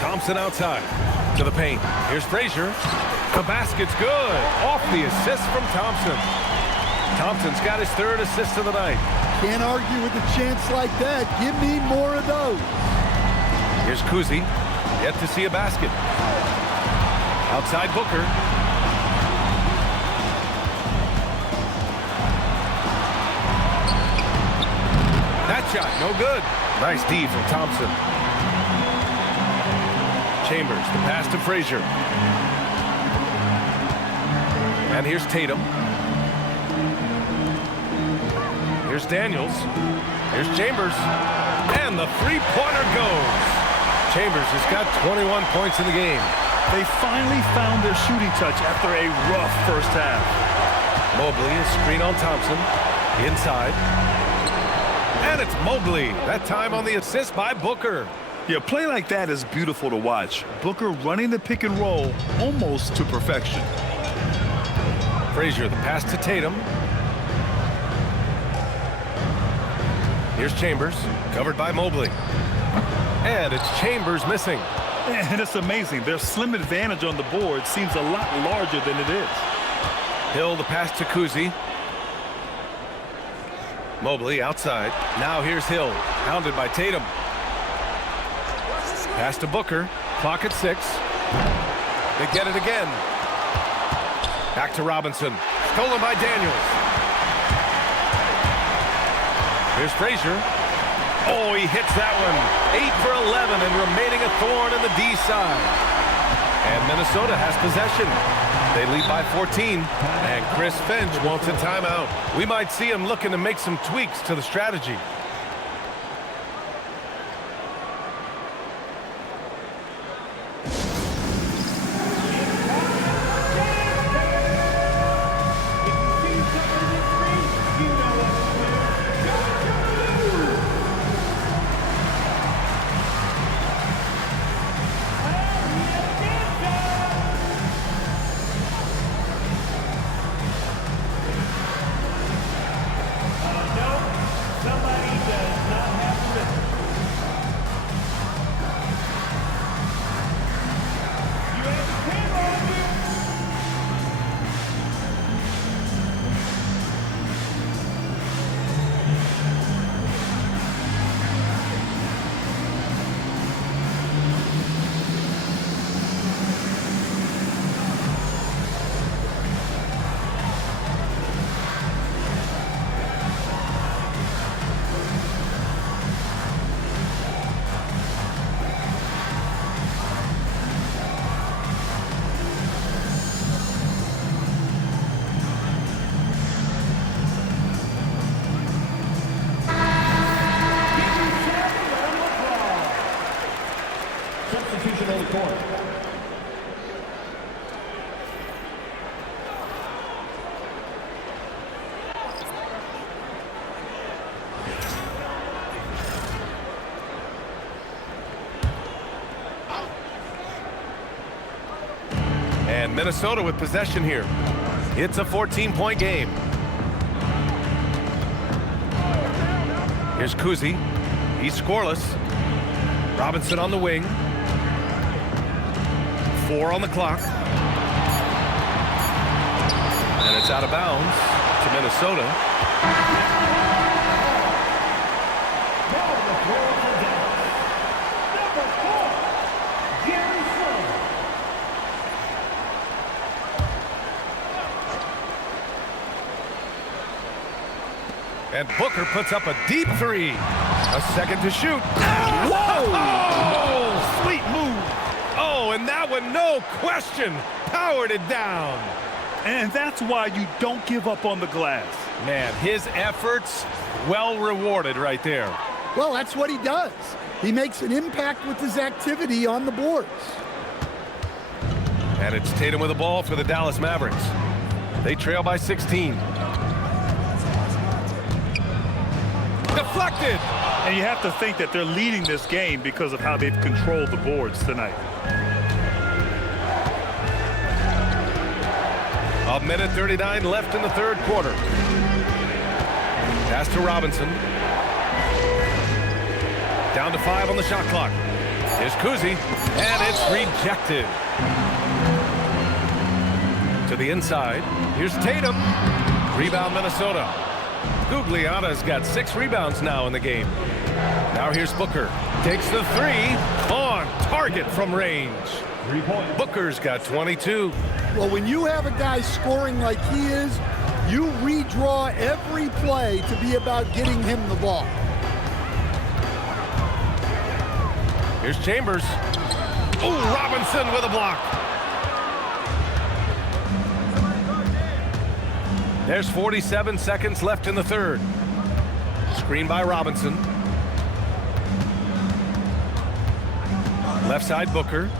Thompson outside to the paint. Here's Frazier. The basket's good. Off the assist from Thompson. Thompson's got his 3rd assist of the night. Can't argue with a chance like that. Give me more of those. Here's Cousy. Yet to see a basket. Outside Booker. That shot, no good. Nice D from Thompson. Chambers, the pass to Frazier. And here's Tatum. Here's Daniels. Here's Chambers. And the three-pointer goes. Chambers has got 21 points in the game. They finally found their shooting touch after a rough first half. Mobley is screen on Thompson. Inside. And it's Mobley. That time on the assist by Booker. Yeah, a play like that is beautiful to watch. Booker running the pick and roll almost to perfection. Frazier, the pass to Tatum. Here's Chambers, covered by Mobley. And it's Chambers missing. And it's amazing. Their slim advantage on the board seems a lot larger than it is. Hill, the pass to Cousy. Mobley outside. Now here's Hill, hounded by Tatum. Pass to Booker. Clock at 6. They get it again. Back to Robinson. Stolen by Daniels. Here's Frazier. Oh, he hits that one. 8 for 11 and remaining a thorn in the D side. And Minnesota has possession. They lead by 14. And Chris Finch wants a timeout. We might see him looking to make some tweaks to the strategy. And Minnesota with possession here. It's a 14-point game. Here's Cousy. He's scoreless. Robinson on the wing. 4 on the clock. And it's out of bounds to Minnesota. And Booker puts up a deep 3. A second to shoot. Whoa! Oh, sweet move. Oh, and that one, no question, powered it down. And that's why you don't give up on the glass. Man, his efforts well rewarded right there. Well, that's what he does. He makes an impact with his activity on the boards. And it's Tatum with the ball for the Dallas Mavericks. They trail by 16. Deflected. And you have to think that they're leading this game because of how they've controlled the boards tonight. A minute 39 left in the third quarter. Pass to Robinson. Down to 5 on the shot clock. Here's Cousy, and it's rejected. To the inside. Here's Tatum. Rebound Minnesota. Gugliotta's got 6 rebounds now in the game. Now here's Booker. Takes the 3 on target from range. Booker's got 22. Well, when you have a guy scoring like he is, you redraw every play to be about getting him the ball. Here's Chambers. Oh, Robinson with a block. There's 47 seconds left in the third. Screen by Robinson. Left side Booker.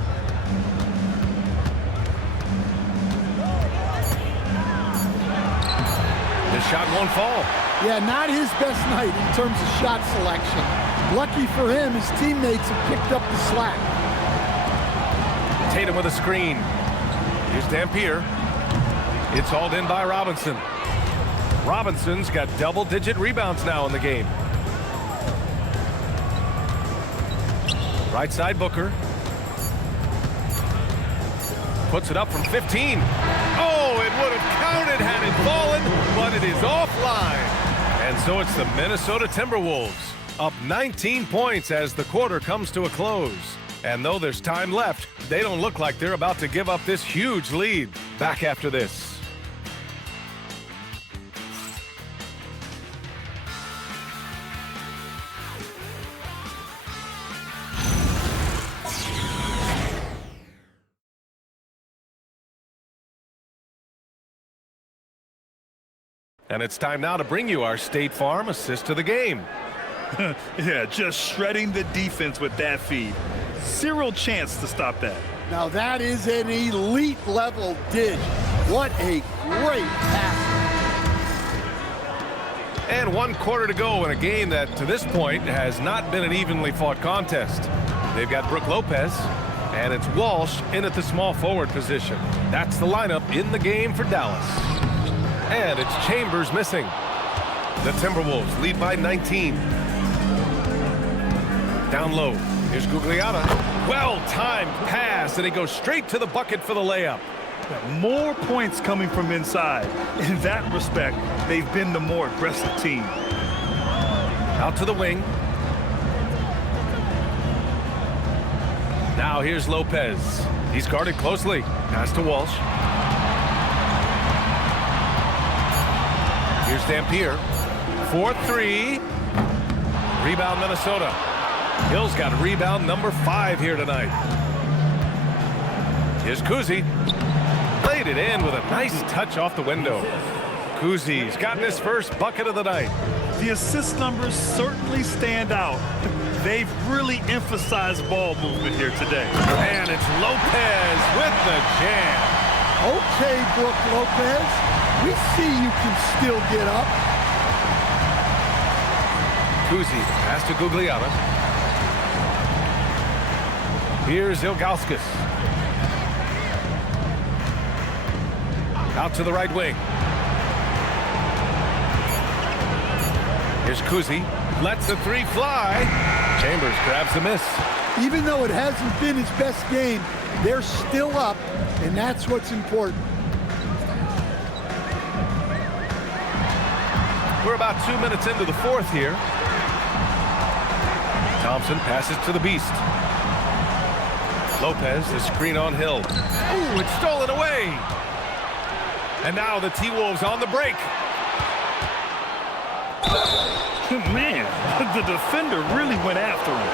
His shot won't fall. Yeah, not his best night in terms of shot selection. Lucky for him, his teammates have picked up the slack. Tatum with a screen. Here's Dampier. It's hauled in by Robinson. Robinson's got double-digit rebounds now in the game. Right side Booker. Puts it up from 15. Oh, it would have counted had it fallen, but it is offline. And so it's the Minnesota Timberwolves up 19 points as the quarter comes to a close. And though there's time left, they don't look like they're about to give up this huge lead. Back after this. And it's time now to bring you our State Farm assist of the game. Yeah, just shredding the defense with that feed. Zero chance to stop that. Now that is an elite level dish. What a great pass. And 1 quarter to go in a game that to this point has not been an evenly fought contest. They've got Brook Lopez, and it's Walsh in at the small forward position. That's the lineup in the game for Dallas. And it's Chambers missing. The Timberwolves lead by 19. Down low. Here's Gugliotta. Well-timed pass, and he goes straight to the bucket for the layup. More points coming from inside. In that respect, they've been the more aggressive team. Out to the wing. Now here's Lopez. He's guarded closely. Pass to Walsh. Here's Dampier. 4-3. Rebound Minnesota. Hill's got rebound number 5 here tonight. Here's Cousy. Laid it in with a nice touch off the window. Cousy's gotten his first bucket of the night. The assist numbers certainly stand out. They've really emphasized ball movement here today. And it's Lopez with the jam. Okay, Brook Lopez. We see you can still get up. Cousy pass to Gugliotta. Here's Ilgauskas. Out to the right wing. Here's Cousy. Lets the 3 fly. Chambers grabs the miss. Even though it hasn't been his best game, they're still up, and that's what's important. We're about 2 minutes into the 4th here. Thompson passes to the Beast. Lopez, the screen on Hill. Ooh, it's stolen away. And now the T-Wolves on the break. Man, the defender really went after him.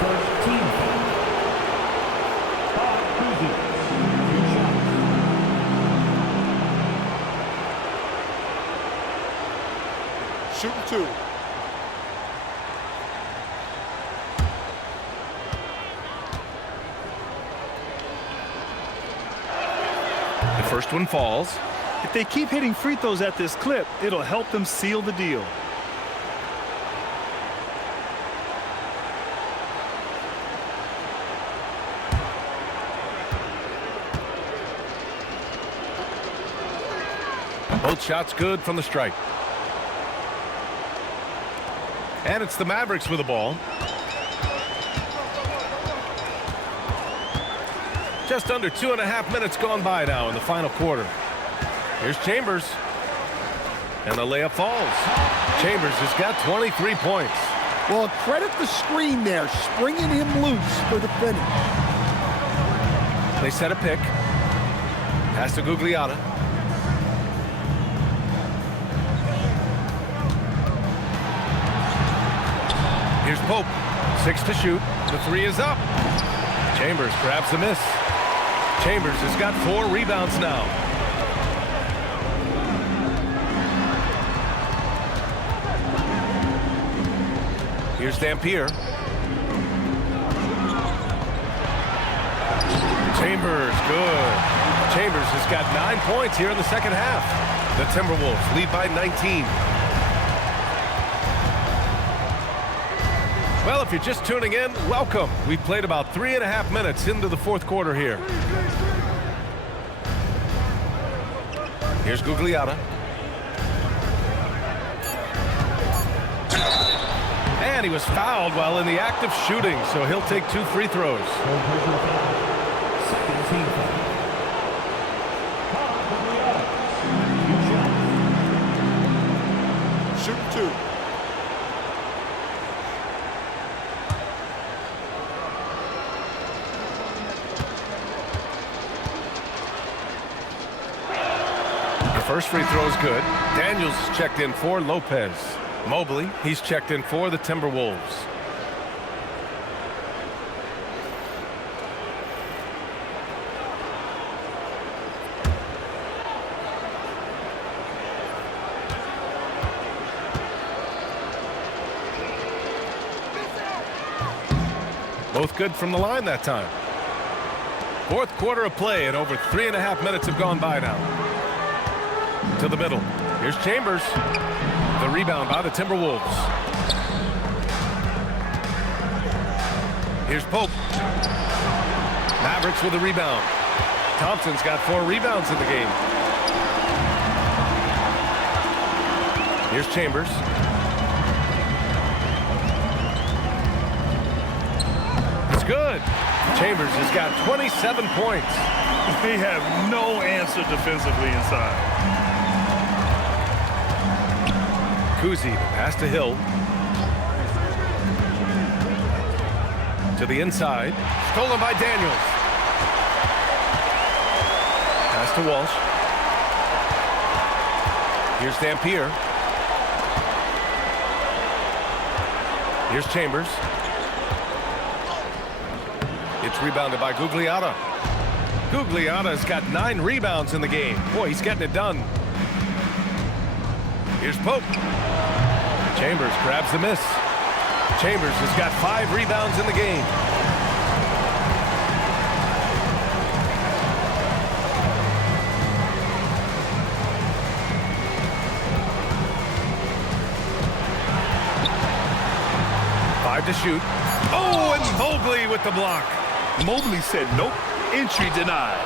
First team foul. Shooting 2. The first one falls. If they keep hitting free throws at this clip, it'll help them seal the deal. Both shots good from the stripe. And it's the Mavericks with the ball. Just under 2.5 minutes gone by now in the final quarter. Here's Chambers. And the layup falls. Chambers has got 23 points. Well, credit the screen there, springing him loose for the finish. They set a pick. Pass to Gugliotta. Here's Pope. 6 to shoot. The 3 is up. Chambers grabs the miss. Chambers has got 4 rebounds now. Here's Dampier. Chambers, good. Chambers has got 9 points here in the second half. The Timberwolves lead by 19. Well, if you're just tuning in, welcome. We've played about 3.5 minutes into the fourth quarter here. Here's Gugliotta. And he was fouled while in the act of shooting, so he'll take 2 free throws. Second team foul. Shooting 2. First free throw is good. Daniels is checked in for Lopez. Mobley, he's checked in for the Timberwolves. Both good from the line that time. Fourth quarter of play, and over 3.5 minutes have gone by now. To the middle. Here's Chambers. The rebound by the Timberwolves. Here's Pope. Mavericks with the rebound. Thompson's got 4 rebounds in the game. Here's Chambers. It's good. Chambers has got 27 points. They have no answer defensively inside. Cousy, pass to Hill. To the inside. Stolen by Daniels. Pass to Walsh. Here's Dampier. Here's Chambers. It's rebounded by Gugliotta. Gugliotta's got 9 rebounds in the game. Boy, he's getting it done. Here's Pope. Chambers grabs the miss. Chambers has got 5 rebounds in the game. Five to shoot. Oh, and Mobley with the block. Mobley said nope. Entry denied.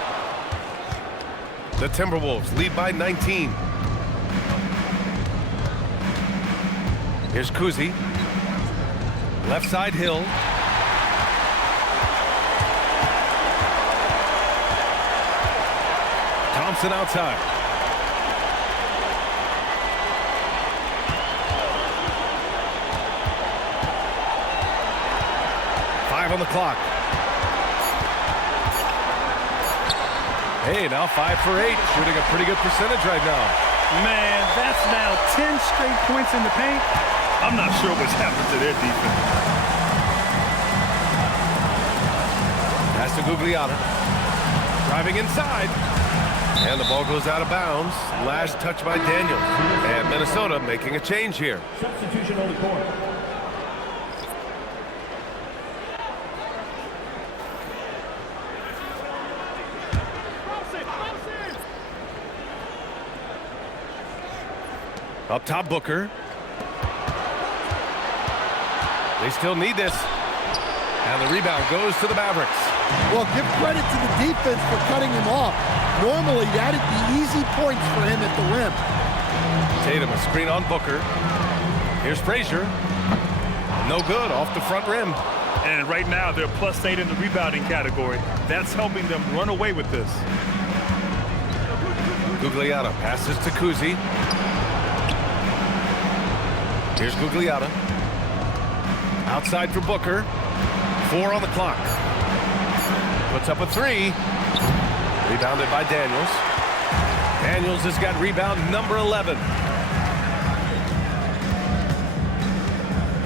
The Timberwolves lead by 19. Here's Cousy. Left side Hill. Thompson outside. Five on the clock. Hey, now 5 for 8. Shooting a pretty good percentage right now. Man, that's now 10 straight points in the paint. I'm not sure what's happened to their defense. Pass to Gugliotta. Driving inside. And the ball goes out of bounds. Last touch by Daniels. And Minnesota making a change here. Substitution on the court. Up top, Booker. They still need this. And the rebound goes to the Mavericks. Well, give credit to the defense for cutting him off. Normally, that'd be easy points for him at the rim. Tatum, a screen on Booker. Here's Frazier. No good, off the front rim. And right now, they're +8 in the rebounding category. That's helping them run away with this. Gugliotta passes to Cousy. Here's Gugliotta. Outside for Booker. 4 on the clock. Puts up a 3. Rebounded by Daniels. Daniels has got rebound number 11.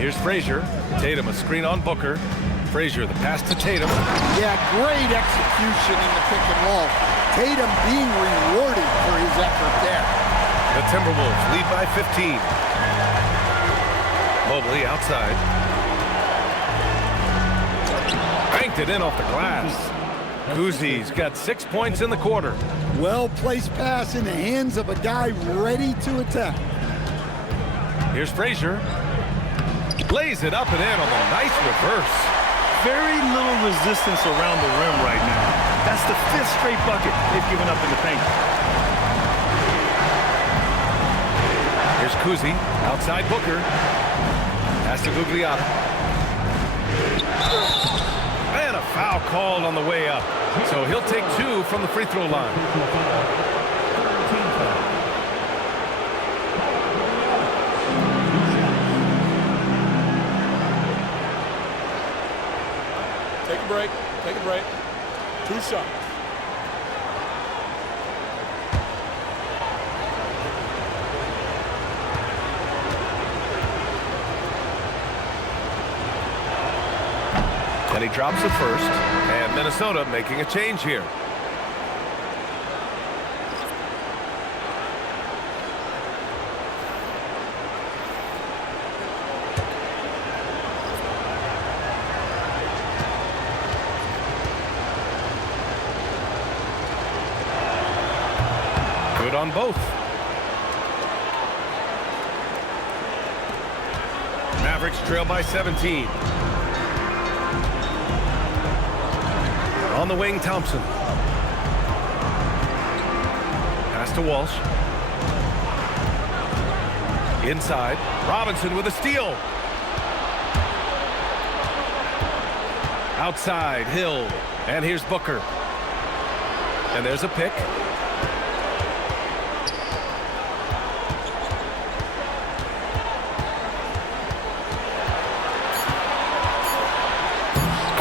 Here's Frazier. Tatum, a screen on Booker. Frazier, the pass to Tatum. Yeah, great execution in the pick and roll. Tatum being rewarded for his effort there. The Timberwolves lead by 15. Mobley outside. it in off the glass. Cousy's got 6 points in the quarter. Well-placed pass in the hands of a guy ready to attack. Here's Frazier. Lays it up and in on the nice reverse. Very little resistance around the rim right now. That's the 5th straight bucket they've given up in the paint. Here's Cousy, outside Booker. Pass to Gugliotta. And a foul called on the way up. So he'll take 2 from the free throw line. Take a break. Take a break. 2 shots. And he drops it first. And Minnesota making a change here. Good on both. Mavericks trail by 17. On the wing, Thompson. Pass to Walsh. Inside. Robinson with a steal. Outside, Hill. And here's Booker. And there's a pick.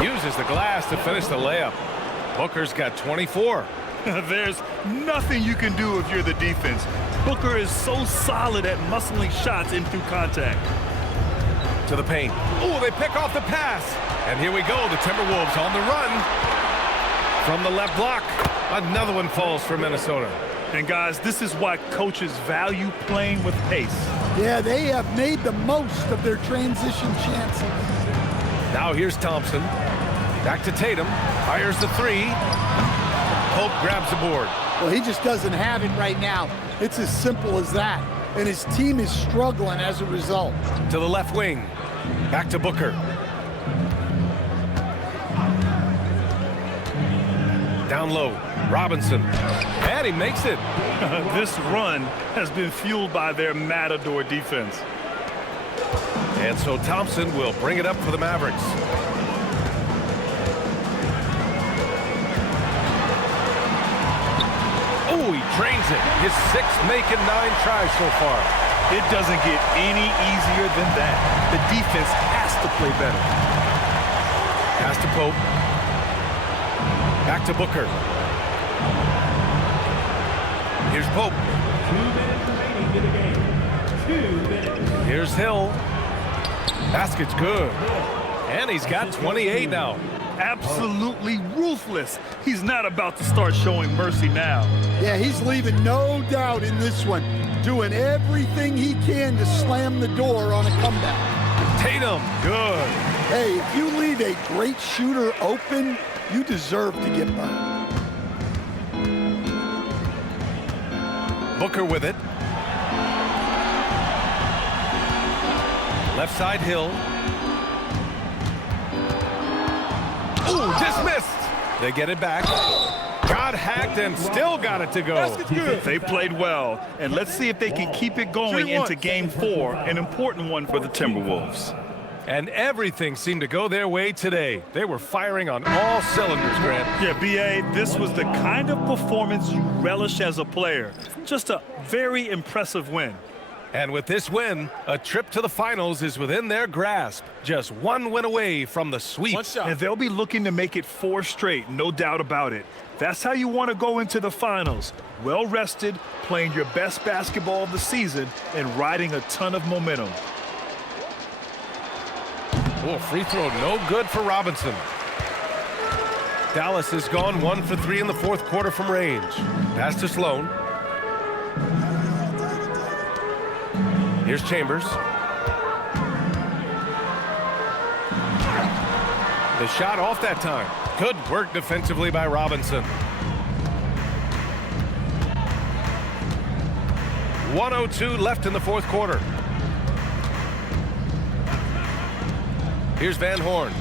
Uses the glass to finish the layup. Booker's got 24. There's nothing you can do if you're the defense. Booker is so solid at muscling shots in through contact. To the paint. Oh, they pick off the pass. And here we go. The Timberwolves on the run. From the left block. Another one falls for Minnesota. And guys, this is why coaches value playing with pace. Yeah, they have made the most of their transition chances. Now here's Thompson. Back to Tatum. Fires the 3. Pope grabs the board. Well, he just doesn't have it right now. It's as simple as that. And his team is struggling as a result. To the left wing. Back to Booker. Down low. Robinson. And he makes it. This run has been fueled by their Matador defense. And so Thompson will bring it up for the Mavericks. Oh, he drains it. His 6th make and 9 tries so far. It doesn't get any easier than that. The defense has to play better. Pass to Pope. Back to Booker. Here's Pope. 2 minutes remaining in the game. 2 minutes. Here's Hill. Basket's good. And he's got 28 now. Absolutely ruthless. He's not about to start showing mercy now. Yeah, he's leaving no doubt in this one. Doing everything he can to slam the door on a comeback. Tatum, good. Hey, if you leave a great shooter open, you deserve to get burned. Booker with it. Left side, Hill. Ooh, dismissed. They get it back. Got hacked and still got it to go. They played well, and let's see if they can keep it going into Game 4, an important one for the Timberwolves. And everything seemed to go their way today. They were firing on all cylinders, Grant. Yeah, B.A., this was the kind of performance you relish as a player. Just a very impressive win. And with this win, a trip to the finals is within their grasp. Just one win away from the sweep. And they'll be looking to make it 4 straight, no doubt about it. That's how you want to go into the finals. Well rested, playing your best basketball of the season, and riding a ton of momentum. Oh, free throw no good for Robinson. Dallas has gone 1 for 3 in the 4th quarter from range. Pass to Sloan. Here's Chambers. The shot off that time. Good work defensively by Robinson. 1:02 left in the fourth quarter. Here's Van Horn.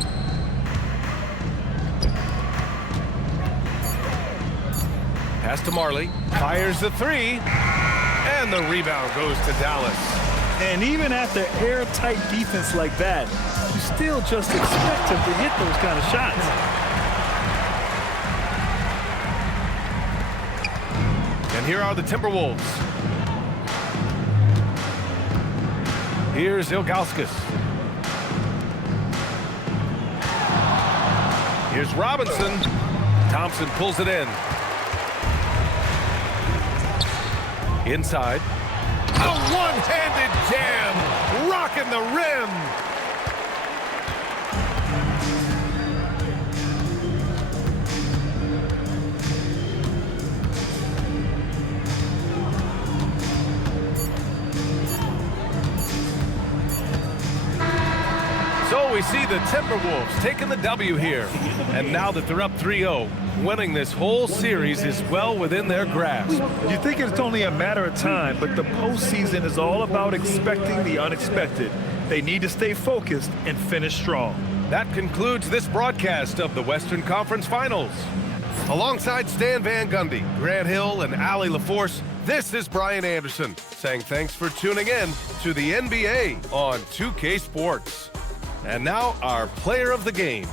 Pass to Marley. Fires the three. And the rebound goes to Dallas. And even after airtight defense like that, you still just expect him to hit those kind of shots. And here are the Timberwolves. Here's Ilgauskas. Here's Robinson. Thompson pulls it in. Inside. A one-handed jam. Rocking the rim. So we see the Timberwolves taking the W here. And now that they're up 3-0, winning this whole series is well within their grasp. You think it's only a matter of time, but the postseason is all about expecting the unexpected. They need to stay focused and finish strong. That concludes this broadcast of the Western Conference Finals. Alongside Stan Van Gundy, Grant Hill, and Allie LaForce, this is Brian Anderson saying thanks for tuning in to the NBA on 2K Sports. And now our player of the game.